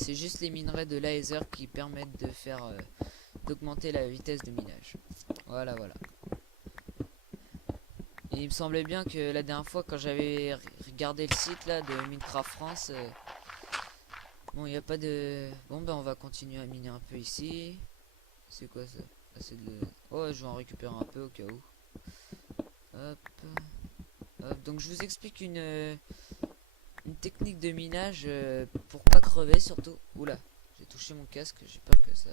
C'est juste les minerais de laser qui permettent de faire d'augmenter la vitesse de minage. Voilà, voilà. Et il me semblait bien que la dernière fois quand j'avais regardé le site là de Minecraft France, bon il n'y a pas de... Bon ben on va continuer à miner un peu ici. C'est quoi ça? Ah, c'est de... Oh je vais en récupérer un peu au cas où. Hop. Hop. Donc je vous explique une technique de minage pour pas crever surtout. Oula, j'ai touché mon casque, j'ai peur que ça...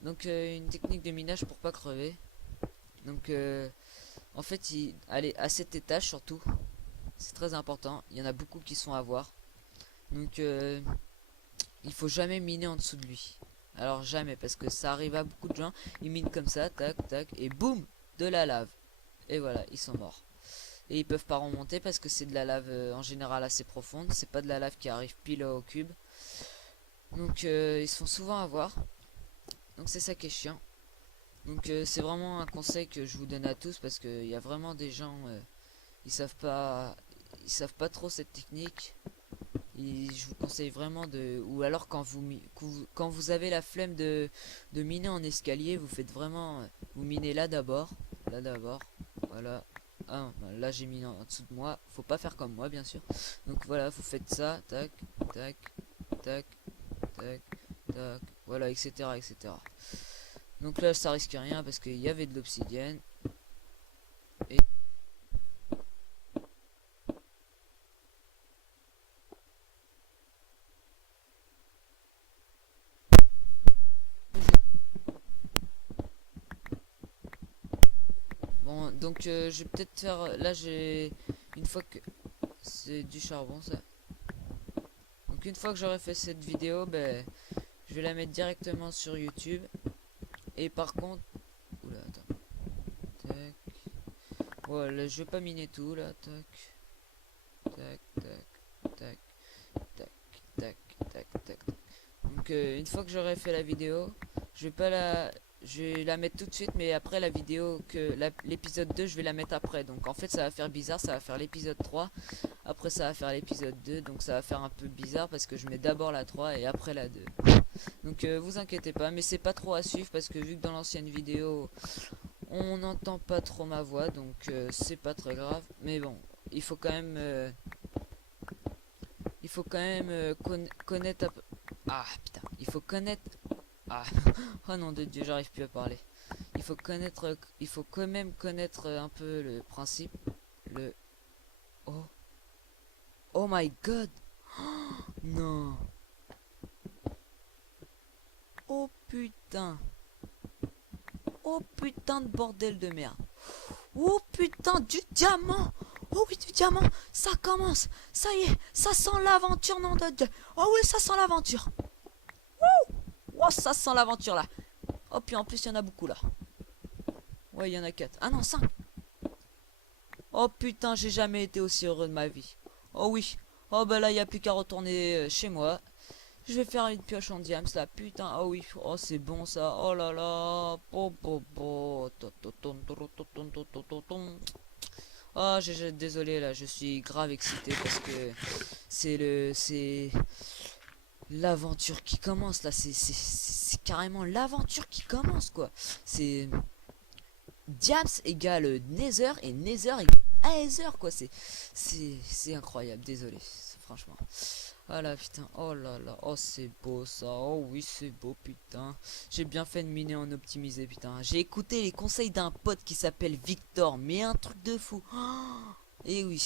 Donc une technique de minage pour pas crever. Donc en fait allez à cet étage surtout. C'est très important. Il y en a beaucoup qui sont à voir. Donc il faut jamais miner en dessous de lui. Alors jamais, parce que ça arrive à beaucoup de gens. Ils minent comme ça, tac, tac, et boum, de la lave. Et voilà, ils sont morts. Et ils peuvent pas remonter parce que c'est de la lave en général assez profonde. C'est pas de la lave qui arrive pile au cube. Donc ils se font souvent avoir. Donc c'est ça qui est chiant. Donc c'est vraiment un conseil que je vous donne à tous parce qu'il y a vraiment des gens ils savent pas trop cette technique. Et je vous conseille vraiment de... Ou alors quand vous avez la flemme de miner en escalier, vous faites vraiment... Vous minez là d'abord. Là d'abord. Voilà. Ah, là j'ai mis en dessous de moi. Faut pas faire comme moi bien sûr. Donc voilà, vous faites ça. Tac, tac, tac, tac, tac. Voilà, etc. etc. Donc là ça risque rien parce qu'il y avait de l'obsidienne. Et... Bon, donc je vais peut-être faire... Là j'ai... Une fois que... C'est du charbon ça. Donc une fois que j'aurai fait cette vidéo, ben... Je vais la mettre directement sur YouTube. Et par contre... Oula, attends. Tac. Voilà, je vais pas miner tout là. Tac. Tac, tac, tac. Tac, tac, tac, tac. Donc une fois que j'aurai fait la vidéo, je vais la mettre tout de suite, mais après la vidéo l'épisode 2 je vais la mettre après. Donc en fait ça va faire bizarre, ça va faire l'épisode 3. Après ça va faire l'épisode 2. Donc ça va faire un peu bizarre parce que je mets d'abord la 3 et après la 2. Donc vous inquiétez pas, mais c'est pas trop à suivre parce que vu que dans l'ancienne vidéo on n'entend pas trop ma voix, donc c'est pas très grave. Mais bon, il faut quand même connaître ah putain, il faut connaître... Ah, oh nom de Dieu, j'arrive plus à parler. Il faut quand même connaître un peu le principe. Oh, oh my god. Oh, non. Oh putain. Oh putain de bordel de merde. Oh putain, du diamant. Oh oui, du diamant. Ça commence. Ça y est, ça sent l'aventure, nom de Dieu. Oh oui, ça sent l'aventure. Oh, ça sent l'aventure là. Oh, puis en plus, il y en a beaucoup là. Ouais, il y en a 4. Ah non, 5. Oh putain, j'ai jamais été aussi heureux de ma vie. Oh oui. Oh bah là, il n'y a plus qu'à retourner chez moi. Je vais faire une pioche en diams là. Putain, oh oui. Oh, c'est bon ça. Oh là là. Oh, désolé là, je suis grave excité parce que c'est l'aventure qui commence là, c'est carrément l'aventure qui commence quoi. C'est Diams égale Nether et Nether égale Aether quoi. C'est incroyable, désolé, franchement. Ah là putain, oh là là, oh c'est beau ça, oh oui c'est beau putain. J'ai bien fait de miner en optimisé putain. J'ai écouté les conseils d'un pote qui s'appelle Victor, mais un truc de fou. Oh, et oui,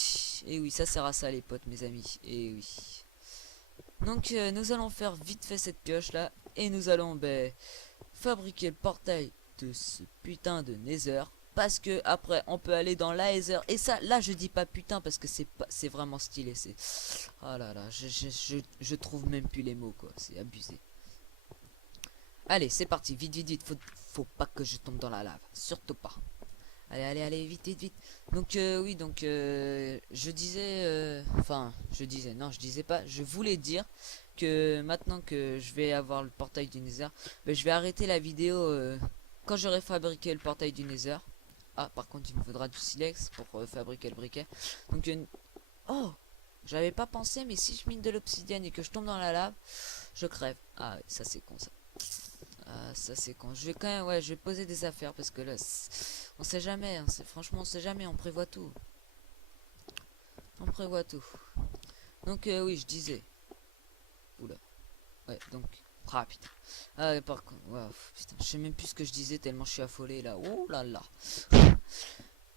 ça sert à ça les potes mes amis, et oui. Donc nous allons faire vite fait cette pioche là et nous allons fabriquer le portail de ce putain de Nether parce que après on peut aller dans l'Aether et ça là je dis pas putain parce que c'est vraiment stylé, c'est oh là là, je trouve même plus les mots quoi, c'est abusé. Allez, c'est parti, vite vite vite, faut pas que je tombe dans la lave, surtout pas. Allez, vite, vite, vite. Donc, oui, donc, je disais, non, je disais pas, je voulais dire que maintenant que je vais avoir le portail du Nether, je vais arrêter la vidéo quand j'aurai fabriqué le portail du Nether. Ah, par contre, il me faudra du silex pour fabriquer le briquet. Donc, oh, J'avais pas pensé, mais si je mine de l'obsidienne et que je tombe dans la lave, je crève. Ah ouais, ça c'est con ça. Ah ça c'est con. Je vais quand même, ouais, je vais poser des affaires parce que là, on sait jamais. Hein, franchement, on sait jamais. On prévoit tout. On prévoit tout. Donc oui, je disais. Oula. Ouais, donc. Ah putain. Ah ouais, par contre, ouais, putain, je sais même plus ce que je disais tellement je suis affolé là. Oh là là.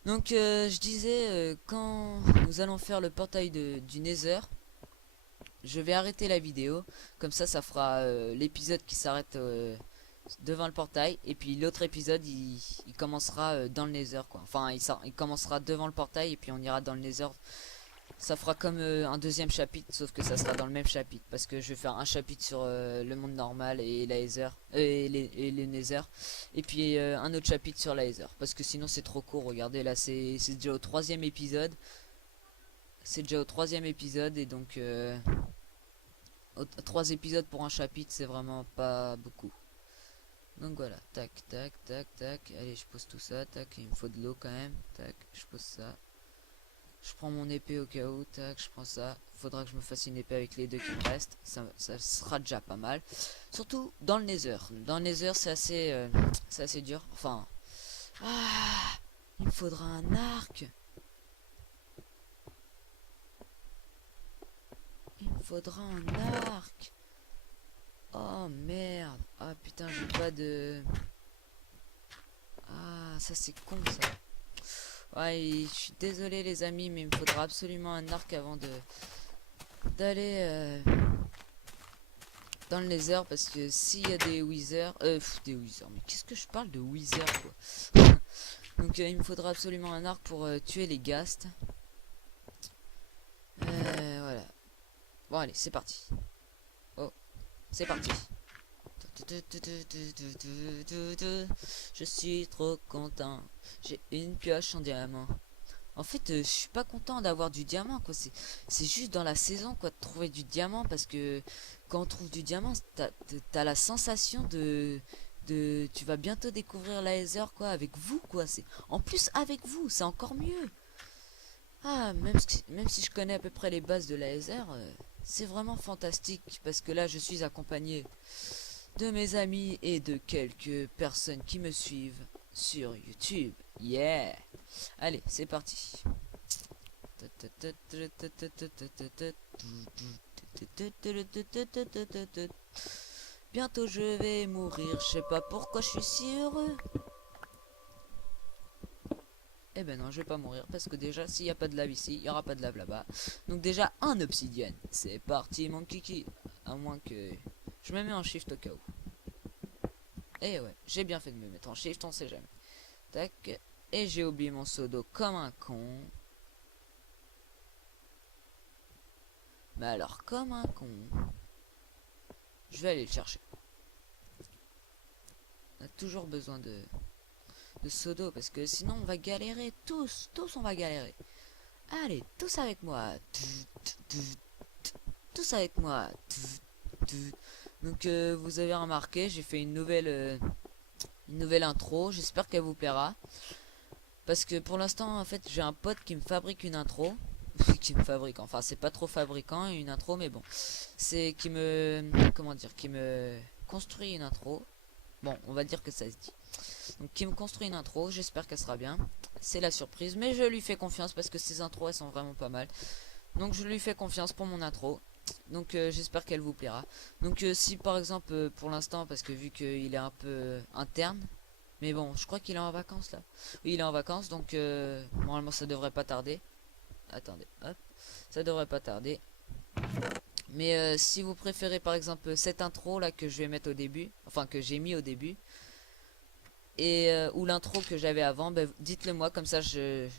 Donc je disais quand nous allons faire le portail du Nether, je vais arrêter la vidéo. Comme ça fera l'épisode qui s'arrête devant le portail. Et puis l'autre épisode, il commencera dans le Nether quoi. Enfin, il commencera devant le portail et puis on ira dans le Nether. Ça fera comme un deuxième chapitre, sauf que ça sera dans le même chapitre. Parce que je vais faire un chapitre sur le monde normal et la Nether, et les Nether. Et puis un autre chapitre sur la Nether. Parce que sinon c'est trop court, regardez là, c'est déjà au 3e épisode. C'est déjà au 3e épisode et donc 3 épisodes pour un chapitre, c'est vraiment pas beaucoup. Donc voilà, tac, tac, tac, tac. Allez, je pose tout ça, tac, il me faut de l'eau quand même. Tac, je pose ça. Je prends mon épée au cas où, tac, je prends ça. Faudra que je me fasse une épée avec les 2 qui me restent. Ça sera déjà pas mal. Surtout dans le Nether. Dans le Nether, c'est assez dur. Enfin... Ah, il me faudra un arc. Il me faudra un arc. Oh merde. Ah putain, j'ai pas de... Ah, ça c'est con ça. Ouais, je suis désolé les amis, mais il me faudra absolument un arc avant d'aller dans le Nether, parce que s'il y a des withers, des withers, mais qu'est-ce que je parle de withers quoi. Donc il me faudra absolument un arc pour tuer les ghasts. Voilà. Bon allez, c'est parti. Oh, c'est parti. Je suis trop content. J'ai une pioche en diamant. En fait, je suis pas content d'avoir du diamant, quoi. C'est juste dans la saison, quoi, de trouver du diamant. Parce que quand on trouve du diamant, t'as la sensation tu vas bientôt découvrir la Nether, quoi, avec vous, quoi. En plus, avec vous, c'est encore mieux. Ah, même si je connais à peu près les bases de la Nether, c'est vraiment fantastique. Parce que là, je suis accompagné de mes amis et de quelques personnes qui me suivent sur YouTube. Yeah! Allez, c'est parti. Bientôt je vais mourir, je sais pas pourquoi je suis si heureux. Eh ben non, je vais pas mourir parce que déjà, s'il n'y a pas de lave ici, il y aura pas de lave là-bas. Donc déjà, un obsidienne. C'est parti, mon kiki. À moins que... Je me mets en shift au cas où. Et ouais, j'ai bien fait de me mettre en shift, on sait jamais. Tac. Et j'ai oublié mon seau d'eau comme un con. Mais alors, comme un con. Je vais aller le chercher. On a toujours besoin de seau d'eau parce que sinon on va galérer. Tous on va galérer. Allez, tous avec moi. Tous avec moi. Donc vous avez remarqué, j'ai fait une nouvelle intro. J'espère qu'elle vous plaira. Parce que pour l'instant, en fait, j'ai un pote qui me fabrique une intro. Qui me fabrique, enfin c'est pas trop fabricant une intro, mais bon. C'est qui me... Comment dire, qui me construit une intro. Bon, on va dire que ça se dit. Donc qui me construit une intro, j'espère qu'elle sera bien. C'est la surprise, mais je lui fais confiance parce que ses intros elles sont vraiment pas mal. Donc je lui fais confiance pour mon intro. Donc j'espère qu'elle vous plaira. Donc si par exemple pour l'instant, parce que vu qu'il est un peu interne, mais bon je crois qu'il est en vacances là. Oui il est en vacances donc normalement ça devrait pas tarder. Attendez, hop, ça devrait pas tarder. Mais si vous préférez par exemple cette intro là que je vais mettre au début, enfin que j'ai mis au début, et ou l'intro que j'avais avant, ben, dites-le moi comme ça je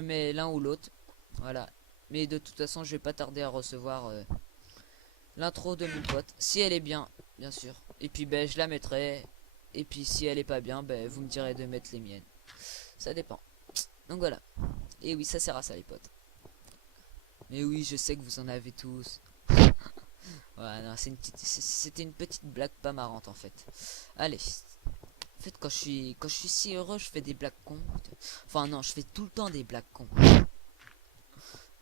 mets l'un ou l'autre. Voilà. Mais de toute façon je vais pas tarder à recevoir l'intro de mon pote. Si elle est bien, bien sûr. Et puis ben je la mettrai. Et puis si elle est pas bien, ben vous me direz de mettre les miennes. Ça dépend. Donc voilà. Et oui ça sert à ça les potes. Mais oui je sais que vous en avez tous. Voilà, non, c'était une petite blague pas marrante en fait. Allez. En fait quand je suis si heureux je fais des blagues cons. Enfin non je fais tout le temps des blagues cons.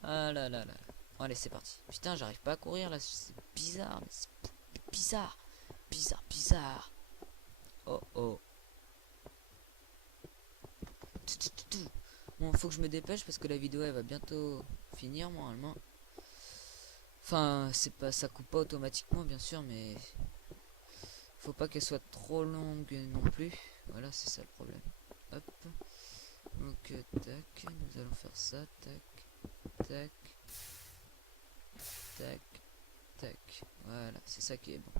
Ah là là là. Allez, c'est parti. Putain, j'arrive pas à courir là, c'est bizarre. C'est bizarre. Bizarre, bizarre. Oh oh. Bon, faut que je me dépêche parce que la vidéo elle va bientôt finir normalement. Enfin, c'est pas, ça coupe pas automatiquement bien sûr, mais faut pas qu'elle soit trop longue non plus. Voilà, c'est ça le problème. Hop. Donc tac, nous allons faire ça. Tac, tac, tac, tac. Voilà, c'est ça qui est bon.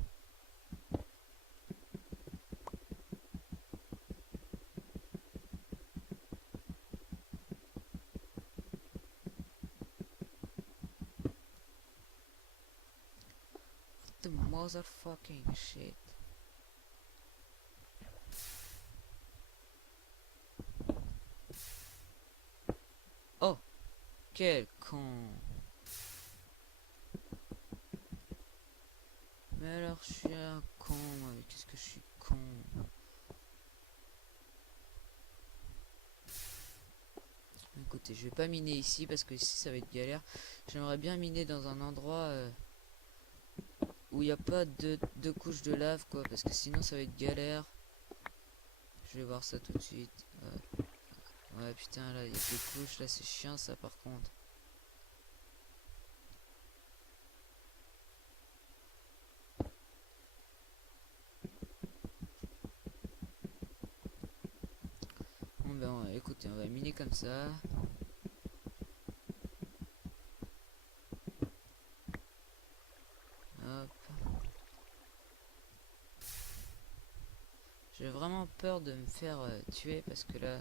The motherfucking shit. Oh, quel con. Mais alors je suis un con, mais qu'est-ce que je suis con. Écoutez, je vais pas miner ici parce que ici ça va être galère. J'aimerais bien miner dans un endroit où il n'y a pas de couches de lave quoi, parce que sinon ça va être galère. Je vais voir ça tout de suite. Ouais putain là il y a des couches là, c'est chiant ça par contre. Bon ben écoutez, on va miner comme ça. Hop. J'ai vraiment peur de me faire tuer parce que là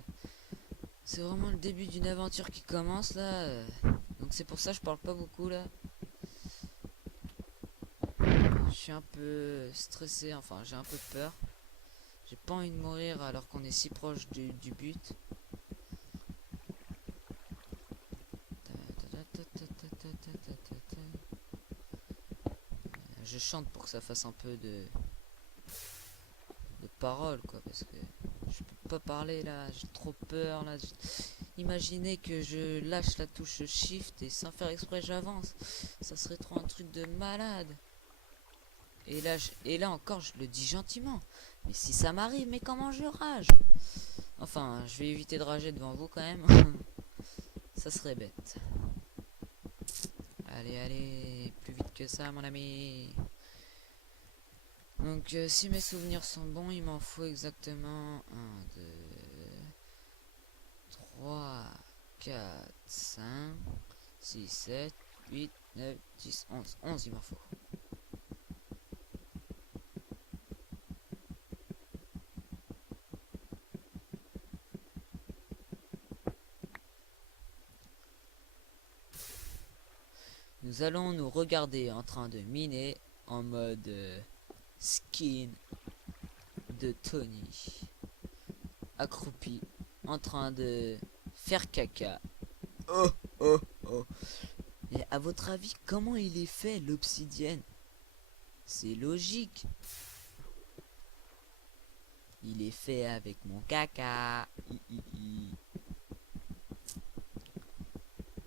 c'est vraiment le début d'une aventure qui commence là. Donc c'est pour ça que je parle pas beaucoup là. Je suis un peu stressé, enfin j'ai un peu peur. J'ai pas envie de mourir alors qu'on est si proche du but. Je chante pour que ça fasse un peu de paroles quoi, parce que je peux pas parler là, j'ai trop peur là. Imaginez que je lâche la touche shift et sans faire exprès j'avance, ça serait trop un truc de malade. Et là encore je le dis gentiment, mais si ça m'arrive, mais comment je rage. Enfin je vais éviter de rager devant vous quand même. Ça serait bête. Allez allez, plus vite que ça mon ami. Donc si mes souvenirs sont bons, il m'en faut exactement 1, 2, 3, 4, 5, 6, 7, 8, 9, 10, 11. 11 il m'en faut. Nous allons nous regarder en train de miner en mode skin de Tony, accroupi en train de faire caca. Oh oh oh. Et à votre avis, comment il est fait l'obsidienne? C'est logique. Il est fait avec mon caca.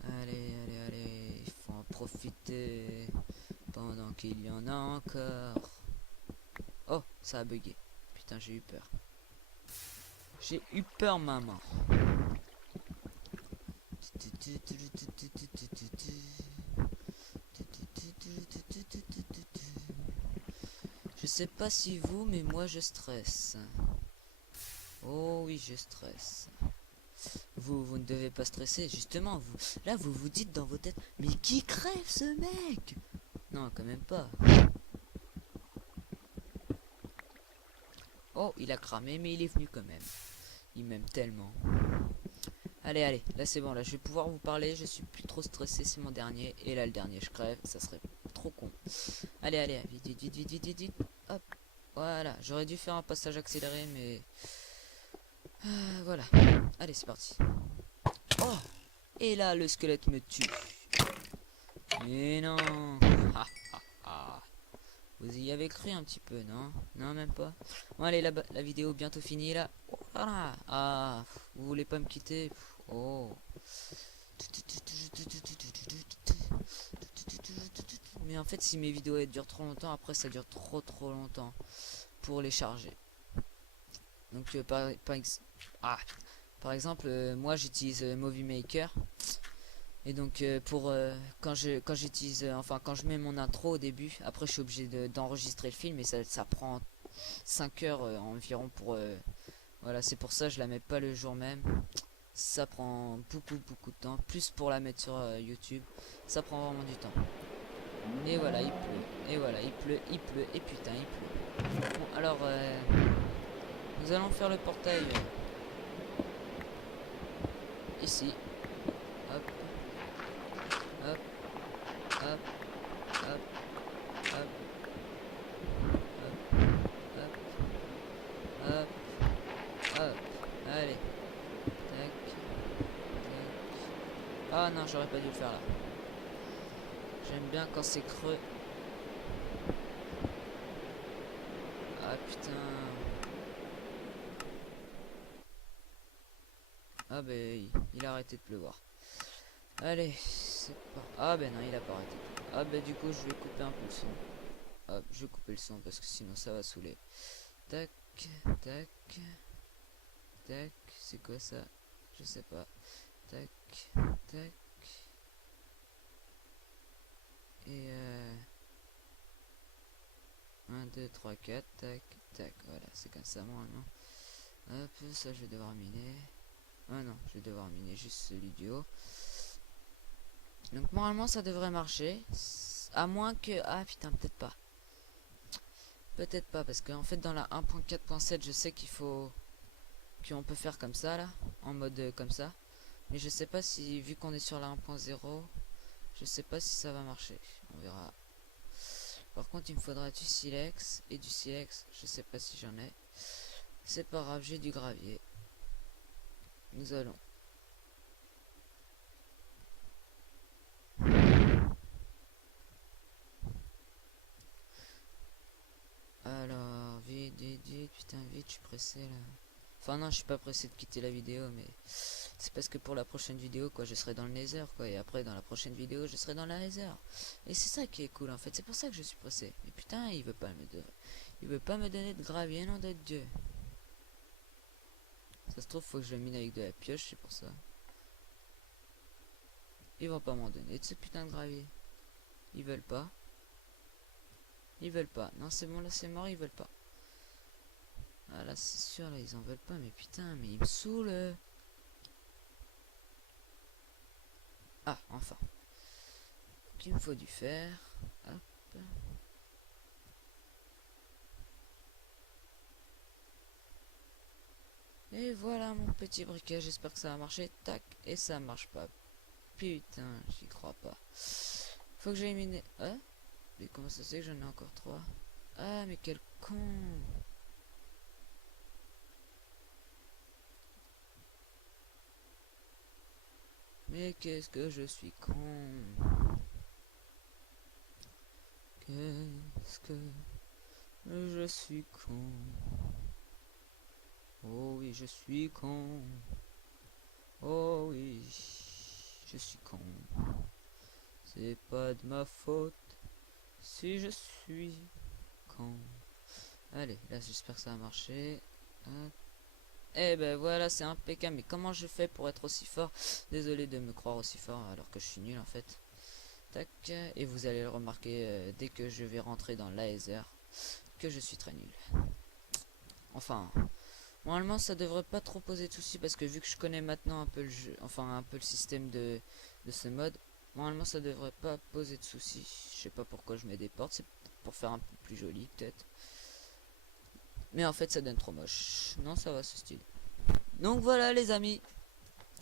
Allez, allez, allez. Il faut en profiter pendant qu'il y en a encore. Oh, ça a bugué. Putain, j'ai eu peur. J'ai eu peur, maman. Je sais pas si vous, mais moi je stresse. Oh oui, je stresse. Vous ne devez pas stresser, justement. Là, vous vous dites dans vos têtes, mais qui crève ce mec? Non, quand même pas. Oh, il a cramé, mais il est venu quand même. Il m'aime tellement. Allez, allez, là c'est bon, là je vais pouvoir vous parler, je suis plus trop stressé, c'est mon dernier. Et là le dernier, je crève, ça serait trop con. Allez, allez, vite, vite, vite, vite, vite, vite, vite. Hop, voilà, j'aurais dû faire un passage accéléré, mais... voilà, allez, c'est parti. Oh, et là le squelette me tue. Mais non. Vous y avez cru un petit peu, non? Non, même pas. Bon, allez, la vidéo bientôt finie, là. Oh là là. Ah, vous voulez pas me quitter? Oh. Mais en fait, si mes vidéos elles durent trop longtemps, après ça dure trop longtemps pour les charger. Donc par exemple, moi j'utilise Movie Maker. Et donc quand j'utilise, enfin quand je mets mon intro au début, après je suis obligé d'enregistrer le film et ça prend 5 heures environ pour... voilà, c'est pour ça que je la mets pas le jour même. Ça prend beaucoup de temps. Plus pour la mettre sur YouTube, ça prend vraiment du temps. Et voilà, il pleut. Et voilà, il pleut. Et putain, il pleut. Bon, alors, nous allons faire le portail ici. Hop, hop, hop, hop, hop, hop, hop, hop, hop. Allez. Tac, tac. Ah non, j'aurais pas dû le faire là. J'aime bien quand c'est creux. Ah putain. Ah ben il a arrêté de pleuvoir. Allez, c'est pas... Ah ben non, il a pas arrêté. Ah ben du coup je vais couper un peu le son. Hop, je vais couper le son parce que sinon ça va saouler. Tac, tac, tac, c'est quoi ça? Je sais pas. Tac, tac. Et 1, 2, 3, 4, tac, tac, voilà, c'est comme ça normalement. Hop, ça je vais devoir miner. Ah non, je vais devoir miner juste celui du haut. Donc normalement ça devrait marcher. À moins que... Ah putain, peut-être pas. Peut-être pas, parce qu'en fait dans la 1.4.7 je sais qu'il faut... qu'on peut faire comme ça là, en mode comme ça. Mais je sais pas si, vu qu'on est sur la 1.0, je sais pas si ça va marcher. On verra. Par contre il me faudra du silex, et du silex, je sais pas si j'en ai. C'est pas grave, j'ai du gravier. Nous allons. Alors, vite, putain, vite, je suis pressé là. Enfin non, je suis pas pressé de quitter la vidéo, mais c'est parce que pour la prochaine vidéo, quoi, je serai dans le Nether, quoi, et après dans la prochaine vidéo, je serai dans la Nether. Et c'est ça qui est cool, en fait, c'est pour ça que je suis pressé. Mais putain, il veut pas me donner de gravier, nom de Dieu. Ça se trouve, faut que je le mine avec de la pioche, c'est pour ça. Ils vont pas m'en donner de ce putain de gravier. Ils veulent pas. Ils veulent pas. Non, c'est bon, là c'est mort, ils veulent pas. Ah là, c'est sûr, là ils en veulent pas, mais putain, mais ils me saoulent. Ah, enfin. Qu'il me faut du fer. Hop. Et voilà mon petit briquet, j'espère que ça va marcher. Tac, et ça marche pas. Putain, j'y crois pas. Faut que j'aille miner. Hein? Mais comment ça se fait que j'en ai encore 3? Ah, mais quel con! Mais qu'est-ce que je suis con! Qu'est-ce que je suis con! Oh oui, je suis con! Oh oui, je suis con! C'est pas de ma faute si je suis con. Allez, là j'espère que ça va marcher. Et ben voilà, c'est impeccable. Mais comment je fais pour être aussi fort? Désolé de me croire aussi fort alors que je suis nul en fait. Tac, et vous allez le remarquer dès que je vais rentrer dans l'Aether que je suis très nul. Enfin, normalement ça devrait pas trop poser de soucis parce que vu que je connais maintenant un peu le jeu, enfin un peu le système de ce mode, normalement ça devrait pas poser de soucis. Je sais pas pourquoi je mets des portes, c'est pour faire un peu plus joli peut-être. Mais en fait ça donne trop moche. Non, ça va ce style. Donc voilà les amis.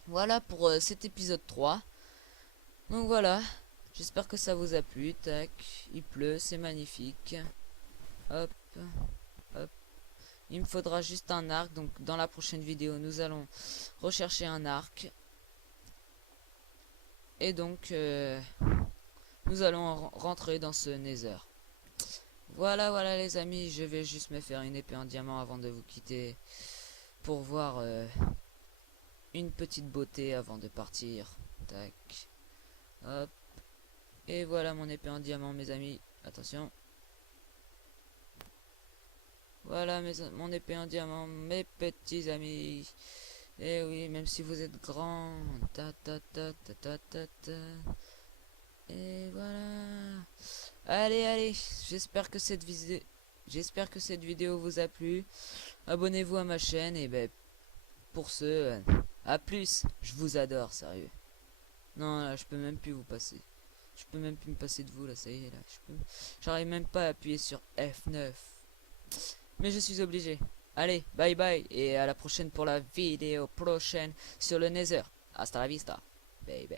Voilà pour cet épisode 3. Donc voilà. J'espère que ça vous a plu. Tac. Il pleut, c'est magnifique. Hop. Hop. Il me faudra juste un arc. Donc dans la prochaine vidéo nous allons rechercher un arc. Et donc nous allons rentrer dans ce Nether. Voilà les amis, je vais juste me faire une épée en diamant avant de vous quitter pour voir une petite beauté avant de partir. Tac. Hop. Et voilà mon épée en diamant, mes amis. Attention. Voilà mon épée en diamant, mes petits amis. Et oui, même si vous êtes grands. Ta ta ta ta ta ta ta. Et voilà. Allez, j'espère que cette vidéo vous a plu. Abonnez-vous à ma chaîne et ben pour ce, à plus. Je vous adore, sérieux. Non, là, je peux même plus vous passer. Je peux même plus me passer de vous, là, ça y est, là. J'arrive même pas à appuyer sur F9. Mais je suis obligé. Allez, bye bye. Et à la prochaine pour la vidéo prochaine sur le Nether. Hasta la vista, baby.